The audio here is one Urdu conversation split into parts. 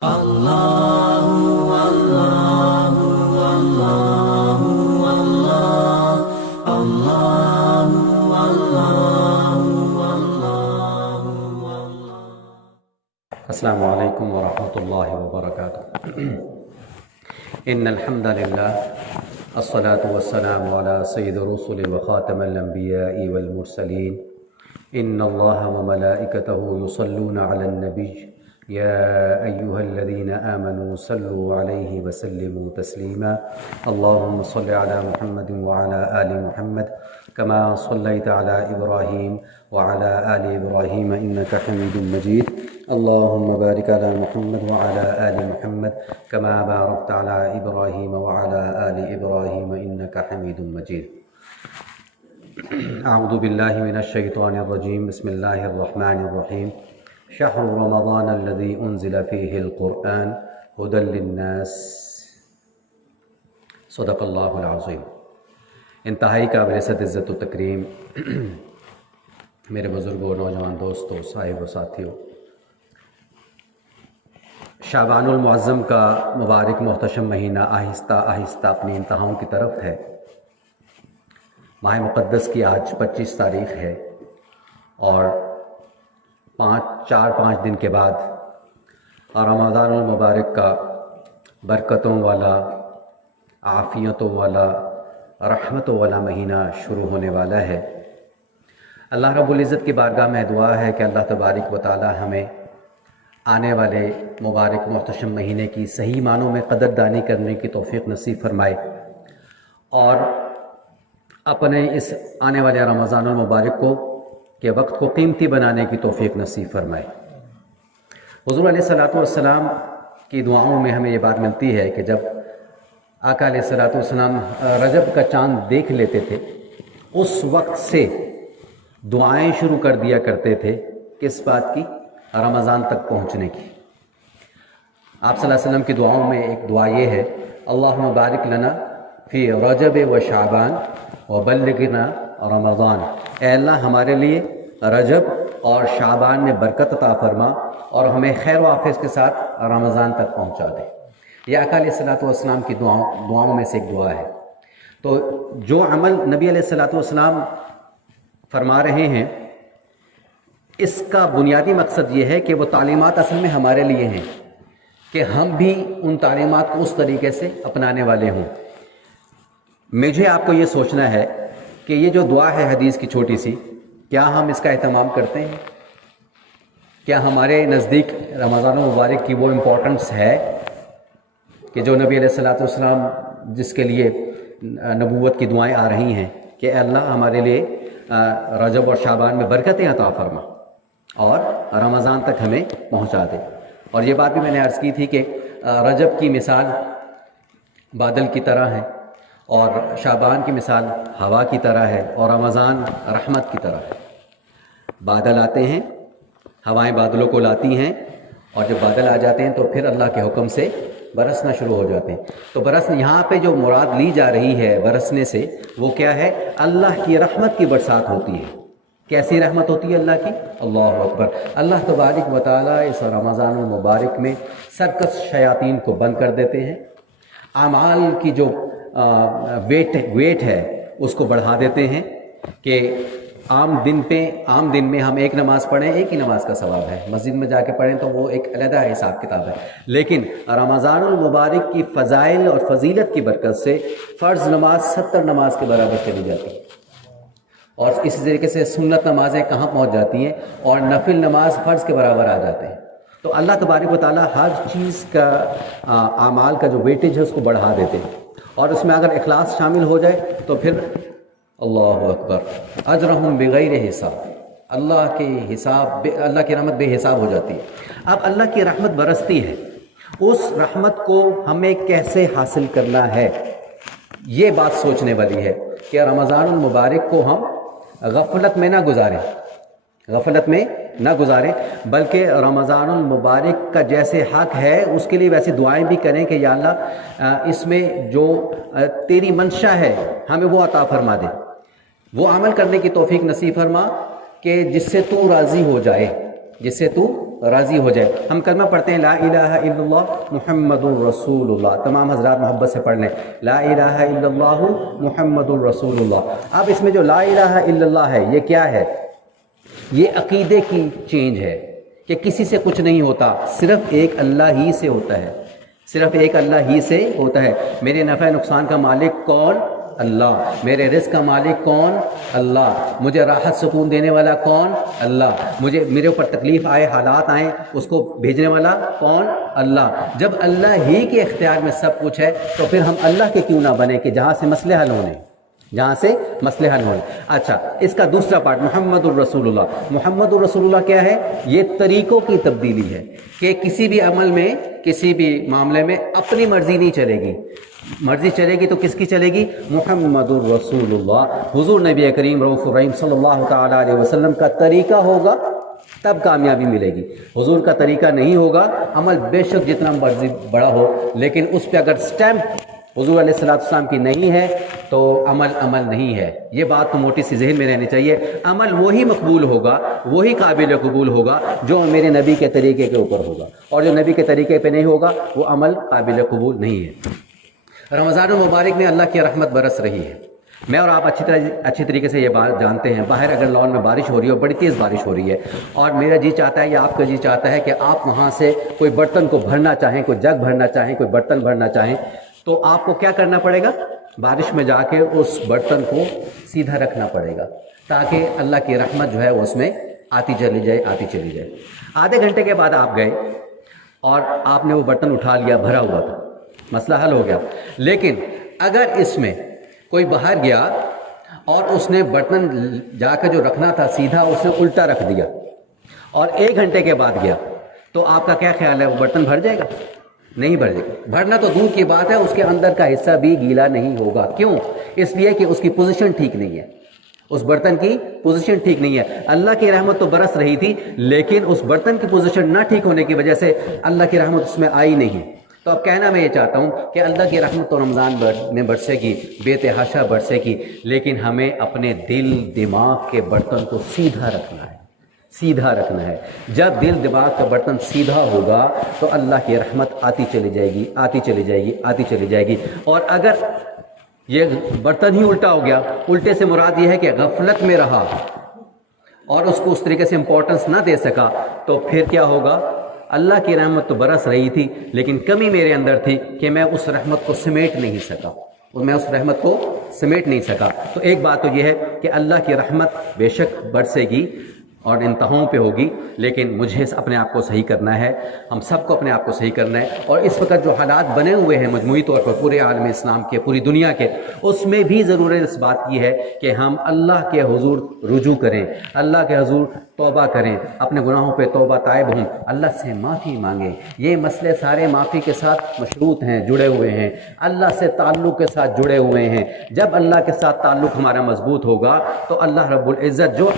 Allahu Allahu Allahu Allah Allahu Allahu Allahu Allah. السلام عليكم ورحمة الله وبركاته. إن الحمد لله الصلاة والسلام على سيد الرسل وخاتم الأنبياء والمرسلين. إن الله وملائكته يصلون على النبي يا أيها الذين آمنوا صلوا عليه وسلموا تسليما. اللهم صل على محمد وعلى آل محمد كما صليت على إبراهيم وعلى آل إبراهيم إنك حميد مجيد. اللهم بارك على محمد وعلى آل محمد كما باركت على إبراهيم وعلى آل إبراهيم إنك حميد مجيد. أعوذ بالله من الشيطان الرجيم. بسم الله الرحمن الرحيم. شهر رمضان الذي أنزل فيه القرآن هدى للناس. صدق اللہ العظیم. انتہائی قابل عزت و تکریم میرے بزرگوں، نوجوان دوستوں، صاحب و ساتھیوں، شعبان المعظم کا مبارک محتشم مہینہ آہستہ آہستہ اپنی انتہاؤں کی طرف ہے. ماہ مقدس کی آج 25 تاریخ ہے اور 4-5 دن کے بعد رمضان المبارک کا برکتوں والا، عافیتوں والا، رحمتوں والا مہینہ شروع ہونے والا ہے. اللہ رب العزت کی بارگاہ میں دعا ہے کہ اللہ تبارک و تعالی ہمیں آنے والے مبارک محتشم مہینے کی صحیح معنوں میں قدردانی کرنے کی توفیق نصیب فرمائے اور اپنے اس آنے والے رمضان المبارک کے وقت کو قیمتی بنانے کی توفیق نصیب فرمائے. حضور علیہ الصلوۃ والسلام کی دعاؤں میں ہمیں یہ بات ملتی ہے کہ جب آقا علیہ الصلوۃ والسلام رجب کا چاند دیکھ لیتے تھے اس وقت سے دعائیں شروع کر دیا کرتے تھے. کس بات کی؟ رمضان تک پہنچنے کی. آپ صلی اللہ علیہ وسلم کی دعاؤں میں ایک دعا یہ ہے: اللہم بارک لنا فی رجب و شعبان وبلغنا رمضان. اے اللہ ہمارے لیے رجب اور شعبان میں برکت عطا فرما اور ہمیں خیر و عافیت کے ساتھ رمضان تک پہنچا دے. یہ آقا علیہ الصلوۃ والسلام کی دعاؤں میں سے ایک دعا ہے. تو جو عمل نبی علیہ الصلوۃ والسلام فرما رہے ہیں اس کا بنیادی مقصد یہ ہے کہ وہ تعلیمات اصل میں ہمارے لیے ہیں کہ ہم بھی ان تعلیمات کو اس طریقے سے اپنانے والے ہوں. مجھے آپ کو یہ سوچنا ہے کہ یہ جو دعا ہے حدیث کی چھوٹی سی، کیا ہم اس کا اہتمام کرتے ہیں؟ کیا ہمارے نزدیک رمضان المبارک کی وہ امپورٹنس ہے کہ جو نبی علیہ الصلوۃ والسلام جس کے لیے نبوت کی دعائیں آ رہی ہیں کہ اے اللہ ہمارے لیے رجب اور شعبان میں برکتیں عطا فرما اور رمضان تک ہمیں پہنچا دے. اور یہ بات بھی میں نے عرض کی تھی کہ رجب کی مثال بادل کی طرح ہے اور شعبان کی مثال ہوا کی طرح ہے اور رمضان رحمت کی طرح ہے. بادل آتے ہیں، ہوائیں بادلوں کو لاتی ہیں اور جب بادل آ جاتے ہیں تو پھر اللہ کے حکم سے برسنا شروع ہو جاتے ہیں. تو یہاں پہ جو مراد لی جا رہی ہے برسنے سے وہ کیا ہے؟ اللہ کی رحمت کی برسات ہوتی ہے. کیسی رحمت ہوتی ہے اللہ کی؟ اللہ اکبر. اللہ تبارک و تعالیٰ اس رمضان المبارک میں سرکش شیاطین کو بند کر دیتے ہیں. اعمال کی جو ویٹ ہے اس کو بڑھا دیتے ہیں کہ عام دن میں ہم ایک نماز پڑھیں، ایک ہی نماز کا ثواب ہے. مسجد میں جا کے پڑھیں تو وہ ایک علیحدہ حساب کتاب ہے. لیکن رمضان المبارک کی فضائل اور فضیلت کی برکت سے فرض نماز 70 نماز کے برابر چلی جاتی ہے اور اسی طریقے سے سنت نمازیں کہاں پہنچ جاتی ہیں اور نفل نماز فرض کے برابر آ جاتے ہیں. تو اللہ تبارک و تعالیٰ ہر چیز کا اعمال کا جو ویٹیج ہے اس کو بڑھا دیتے ہیں اور اس میں اگر اخلاص شامل ہو جائے تو پھر اللہ اکبر اجرہم بغیر حساب. اللہ کی رحمت بے حساب ہو جاتی ہے. اب اللہ کی رحمت برستی ہے، اس رحمت کو ہمیں کیسے حاصل کرنا ہے یہ بات سوچنے والی ہے کہ رمضان المبارک کو ہم غفلت میں نہ گزاریں بلکہ رمضان المبارک کا جیسے حق ہے اس کے لیے ویسے دعائیں بھی کریں کہ یا اللہ اس میں جو تیری منشا ہے ہمیں وہ عطا فرما دے، وہ عمل کرنے کی توفیق نصیب فرما کہ جس سے تو راضی ہو جائے، جس سے تو راضی ہو جائے. ہم کلمہ پڑھتے ہیں لا الہ الا اللہ محمد الرسول اللہ. تمام حضرات محبت سے پڑھ لیں لا الہ الا اللہ محمد الرسول اللہ. اب اس میں جو لا الہ الا اللہ ہے یہ کیا ہے؟ یہ عقیدے کی چینج ہے کہ کسی سے کچھ نہیں ہوتا، صرف ایک اللہ ہی سے ہوتا ہے، صرف ایک اللہ ہی سے ہوتا ہے. میرے نفع نقصان کا مالک کون؟ اللہ. میرے رزق کا مالک کون؟ اللہ. مجھے راحت سکون دینے والا کون؟ اللہ. میرے اوپر تکلیف آئے، حالات آئیں، اس کو بھیجنے والا کون؟ اللہ. جب اللہ ہی کے اختیار میں سب کچھ ہے تو پھر ہم اللہ کے کیوں نہ بنے کہ جہاں سے مسئلے حل ہونے، جہاں سے مسئلے حل ہونے. اچھا، اس کا دوسرا پارٹ محمد الرسول اللہ. محمد الرسول اللہ کیا ہے؟ یہ طریقوں کی تبدیلی ہے کہ کسی بھی عمل میں، کسی بھی معاملے میں اپنی مرضی نہیں چلے گی. مرضی چلے گی تو کس کی چلے گی؟ محمد الرسول اللہ. حضور نبی کریم رؤوف الرحیم صلی اللہ تعالیٰ علیہ وسلم کا طریقہ ہوگا تب کامیابی ملے گی. حضور کا طریقہ نہیں ہوگا، عمل بے شک جتنا مرضی بڑا ہو، لیکن اس پہ اگر سٹیمپ حضور علیہ السلام کی نہیں ہے تو عمل نہیں ہے. یہ بات تو موٹی سی ذہن میں رہنی چاہیے. عمل وہی مقبول ہوگا، وہی قابل قبول ہوگا جو میرے نبی کے طریقے کے اوپر ہوگا، اور جو نبی کے طریقے پہ نہیں ہوگا وہ عمل قابل قبول نہیں ہے. رمضان المبارک میں اللہ کی رحمت برس رہی ہے. میں اور آپ اچھی طریقے سے یہ بات جانتے ہیں. باہر اگر لان میں بارش ہو رہی ہے اور بڑی تیز بارش ہو رہی ہے، اور میرا جی چاہتا ہے یا آپ کا جی چاہتا ہے کہ آپ وہاں سے کوئی برتن کو بھرنا چاہیں، کوئی جگ بھرنا چاہیں، کوئی برتن بھرنا چاہیں، تو آپ کو کیا کرنا پڑے گا؟ بارش میں جا کے اس برتن کو سیدھا رکھنا پڑے گا تاکہ اللہ کی رحمت جو ہے وہ اس میں آتی چلی جائے. آدھے گھنٹے کے بعد آپ گئے اور آپ نے وہ برتن اٹھا لیا، بھرا ہوا تھا، مسئلہ حل ہو گیا. لیکن اگر اس میں کوئی باہر گیا اور اس نے برتن جا کے جو رکھنا تھا سیدھا اس نے الٹا رکھ دیا اور 1 گھنٹے کے بعد گیا، تو آپ کا کیا خیال ہے؟ وہ برتن بھر جائے گا؟ نہیں بھر جائے گا. بھرنا تو دور کی بات ہے، اس کے اندر کا حصہ بھی گیلا نہیں ہوگا. کیوں؟ اس لیے کہ اس کی پوزیشن ٹھیک نہیں ہے، اس برتن کی پوزیشن ٹھیک نہیں ہے. اللہ کی رحمت تو برس رہی تھی، لیکن اس برتن کی پوزیشن نہ ٹھیک ہونے کی وجہ سے اللہ کی رحمت اس میں آئی نہیں. تو اب کہنا میں یہ چاہتا ہوں کہ اللہ کی رحمت تو رمضان میں برسے گی، بے تحاشا برسے گی، لیکن ہمیں اپنے دل دماغ کے برتن کو سیدھا رکھنا ہے، سیدھا رکھنا ہے. جب دل دماغ کا برتن سیدھا ہوگا تو اللہ کی رحمت آتی چلی جائے گی، آتی چلی جائے گی، آتی چلی جائے گی. اور اگر یہ برتن ہی الٹا ہو گیا، الٹے سے مراد یہ ہے کہ غفلت میں رہا اور اس کو اس طریقے سے امپورٹنس نہ دے سکا، تو پھر کیا ہوگا؟ اللہ کی رحمت تو برس رہی تھی، لیکن کمی میرے اندر تھی کہ میں اس رحمت کو سمیٹ نہیں سکا. تو ایک بات تو یہ ہے کہ اللہ کی رحمت بے شک برسے گی اور انتہاؤں پہ ہوگی، لیکن مجھے اپنے آپ کو صحیح کرنا ہے، ہم سب کو اپنے آپ کو صحیح کرنا ہے. اور اس وقت جو حالات بنے ہوئے ہیں مجموعی طور پر پورے عالم اسلام کے، پوری دنیا کے، اس میں بھی ضرورت اس بات کی ہے کہ ہم اللہ کے حضور رجوع کریں، اللہ کے حضور توبہ کریں، اپنے گناہوں پہ توبہ طائب ہوں، اللہ سے معافی مانگیں. یہ مسئلے سارے معافی کے ساتھ مشروط ہیں، جڑے ہوئے ہیں، اللہ سے تعلق کے ساتھ جڑے ہوئے ہیں. جب اللہ کے ساتھ تعلق ہمارا مضبوط ہوگا تو اللہ رب العزت، جو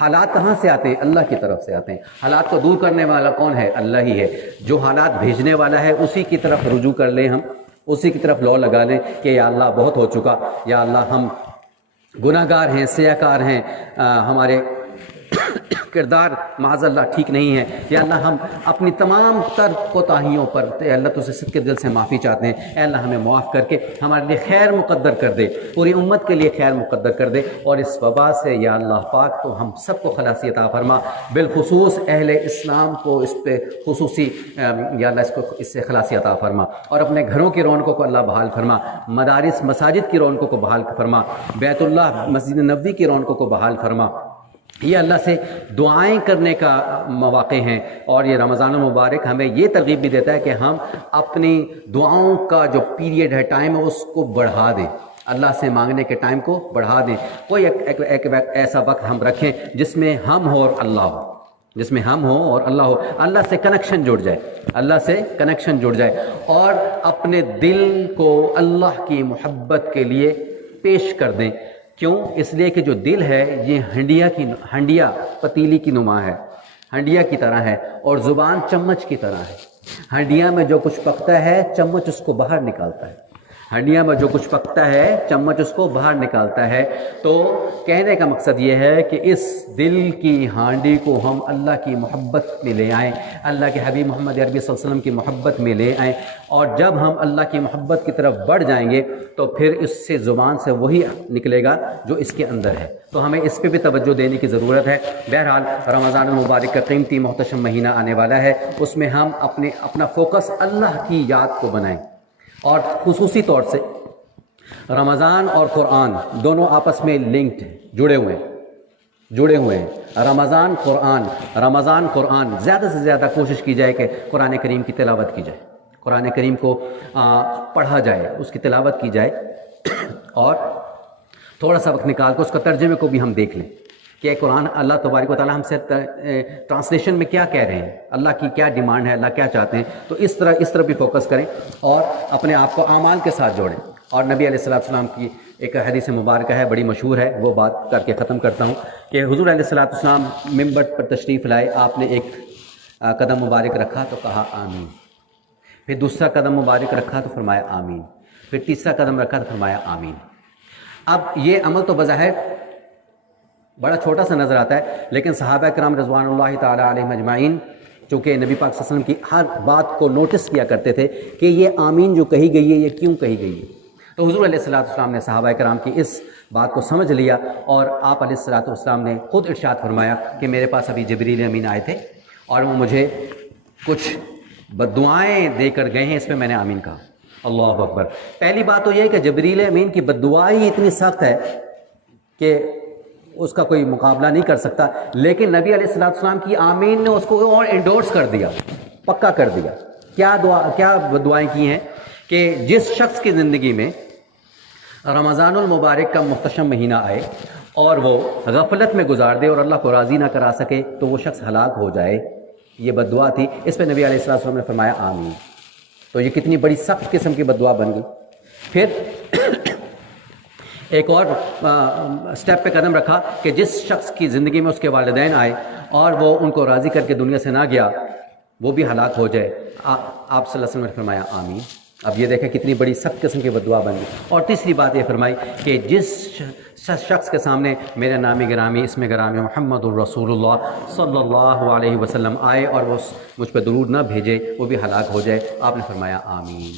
حالات کہاں سے آتے ہیں؟ اللہ کی طرف سے آتے ہیں. حالات کو دور کرنے والا کون ہے؟ اللہ ہی ہے. جو حالات بھیجنے والا ہے اسی کی طرف رجوع کر لیں، ہم اسی کی طرف لو لگا لیں کہ یا اللہ بہت ہو چکا، یا اللہ ہم گناہ گار ہیں، سیاہ کار ہیں، ہمارے کردار معاذ اللہ ٹھیک نہیں ہے، یا اللہ ہم اپنی تمام تر کوتاہیوں پر اے اللہ تجھ سے صدقے دل سے معافی چاہتے ہیں. اے اللہ ہمیں معاف کر کے ہمارے لیے خیر مقدر کر دے، پوری امت کے لیے خیر مقدر کر دے، اور اس وبا سے یا اللہ پاک تو ہم سب کو خلاصی عطا فرما، بالخصوص اہل اسلام کو اس پہ خصوصی یا اللہ اس سے خلاصی عطا فرما، اور اپنے گھروں کی رونقوں کو اللہ بحال فرما، مدارس مساجد کی رونقوں کو بحال فرما، بیت اللہ مسجد نبوی کی رونقوں کو بحال فرما. یہ اللہ سے دعائیں کرنے کا مواقع ہیں، اور یہ رمضان المبارک ہمیں یہ ترغیب بھی دیتا ہے کہ ہم اپنی دعاؤں کا جو پیریڈ ہے، ٹائم ہے، اس کو بڑھا دیں، اللہ سے مانگنے کے ٹائم کو بڑھا دیں. کوئی ایک ایسا وقت ہم رکھیں جس میں ہم ہو اور اللہ ہو، جس میں ہم ہوں اور اللہ ہو، اللہ سے کنیکشن جڑ جائے، اللہ سے کنیکشن جڑ جائے، اور اپنے دل کو اللہ کی محبت کے لیے پیش کر دیں. کیوں؟ اس لیے کہ جو دل ہے یہ ہنڈیا پتیلی کی نما ہے، ہنڈیا کی طرح ہے، اور زبان چمچ کی طرح ہے. ہنڈیا میں جو کچھ پکتا ہے چمچ اس کو باہر نکالتا ہے. ہنڈیا میں جو کچھ پکتا ہے چمچ اس کو باہر نکالتا ہے۔ تو کہنے کا مقصد یہ ہے کہ اس دل کی ہانڈی کو ہم اللہ کی محبت میں لے آئیں، اللہ کے حبیب محمد عربی صلی اللہ علیہ وسلم کی محبت میں لے آئیں، اور جب ہم اللہ کی محبت کی طرف بڑھ جائیں گے تو پھر اس سے زبان سے وہی نکلے گا جو اس کے اندر ہے۔ تو ہمیں اس پہ بھی توجہ دینے کی ضرورت ہے۔ بہرحال رمضان المبارک کا قیمتی محتشم مہینہ آنے والا ہے، اس میں ہم اپنا فوکس اللہ کی یاد کو بنائیں، اور خصوصی طور سے رمضان اور قرآن دونوں آپس میں لنکڈ ہیں، جڑے ہوئے ہیں۔ رمضان قرآن زیادہ سے زیادہ کوشش کی جائے کہ قرآن کریم کی تلاوت کی جائے، قرآن کریم کو پڑھا جائے، اس کی تلاوت کی جائے، اور تھوڑا سا وقت نکال کے اس کا ترجمے کو بھی ہم دیکھ لیں کہ قرآن اللہ تبارک و تعالیٰ ہم سے ٹرانسلیشن میں کیا کہہ رہے ہیں، اللہ کی کیا ڈیمانڈ ہے، اللہ کیا چاہتے ہیں۔ تو اس طرح بھی فوکس کریں اور اپنے آپ کو اعمال کے ساتھ جوڑیں۔ اور نبی علیہ السلام کی ایک حدیث مبارکہ ہے، بڑی مشہور ہے، وہ بات کر کے ختم کرتا ہوں کہ حضور علیہ السلام ممبر پر تشریف لائے، آپ نے ایک قدم مبارک رکھا تو کہا آمین، پھر دوسرا قدم مبارک رکھا تو فرمایا آمین، پھر تیسرا قدم رکھا تو فرمایا آمین۔ اب یہ عمل تو بظاہر بڑا چھوٹا سا نظر آتا ہے، لیکن صحابہ کرام رضوان اللہ تعالیٰ علیہم اجمعین چونکہ نبی پاک صلی اللہ علیہ وسلم کی ہر بات کو نوٹس کیا کرتے تھے کہ یہ آمین جو کہی گئی ہے یہ کیوں کہی گئی ہے۔ تو حضور علیہ السلام نے صحابہ کرام کی اس بات کو سمجھ لیا، اور آپ علیہ السلام نے خود ارشاد فرمایا کہ میرے پاس ابھی جبریل امین آئے تھے اور وہ مجھے کچھ بددعائیں دے کر گئے ہیں، اس پہ میں نے آمین کہا۔ اللہ اکبر۔ پہلی بات تو یہ ہے کہ جبریل امین کی بددعا ہی اتنی سخت ہے کہ اس کا کوئی مقابلہ نہیں کر سکتا، لیکن نبی علیہ السلام کی آمین نے اس کو اور انڈورس کر دیا، پکا کر دیا۔ کیا دعائیں کی ہیں کہ جس شخص کی زندگی میں رمضان المبارک کا محتشم مہینہ آئے اور وہ غفلت میں گزار دے اور اللہ کو راضی نہ کرا سکے تو وہ شخص ہلاک ہو جائے، یہ بددعا تھی۔ اس پہ نبی علیہ السلام نے فرمایا آمین۔ تو یہ کتنی بڑی سخت قسم کی بددعا بن گئی۔ پھر ایک اور سٹیپ پہ قدم رکھا کہ جس شخص کی زندگی میں اس کے والدین آئے اور وہ ان کو راضی کر کے دنیا سے نہ گیا، وہ بھی ہلاک ہو جائے، آپ صلی اللہ علیہ وسلم نے فرمایا آمین۔ اب یہ دیکھیں کتنی بڑی سخت قسم کی بددعا بن گئی۔ اور تیسری بات یہ فرمائی کہ جس شخص کے سامنے میرا نام گرامی، اسم گرامی محمد الرسول اللہ صلی اللہ علیہ وسلم آئے اور وہ مجھ پہ درود نہ بھیجے، وہ بھی ہلاک ہو جائے، آپ نے فرمایا آمین۔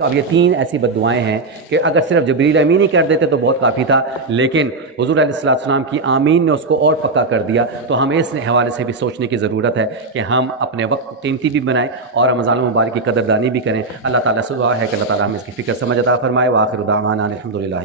تو اب یہ تین ایسی بددعائیں ہیں کہ اگر صرف جبریل امین ہی کر دیتے تو بہت کافی تھا، لیکن حضور علیہ السلام کی آمین نے اس کو اور پکا کر دیا۔ تو ہمیں اس حوالے سے بھی سوچنے کی ضرورت ہے کہ ہم اپنے وقت کو قیمتی بھی بنائیں اور رمضان المبارک کی قدردانی بھی کریں۔ اللہ تعالیٰ سے دعا ہے کہ اللہ تعالیٰ ہمیں اس کی فکر سمجھ عطا فرمائے۔ وآخر دعوانا الحمدللہ۔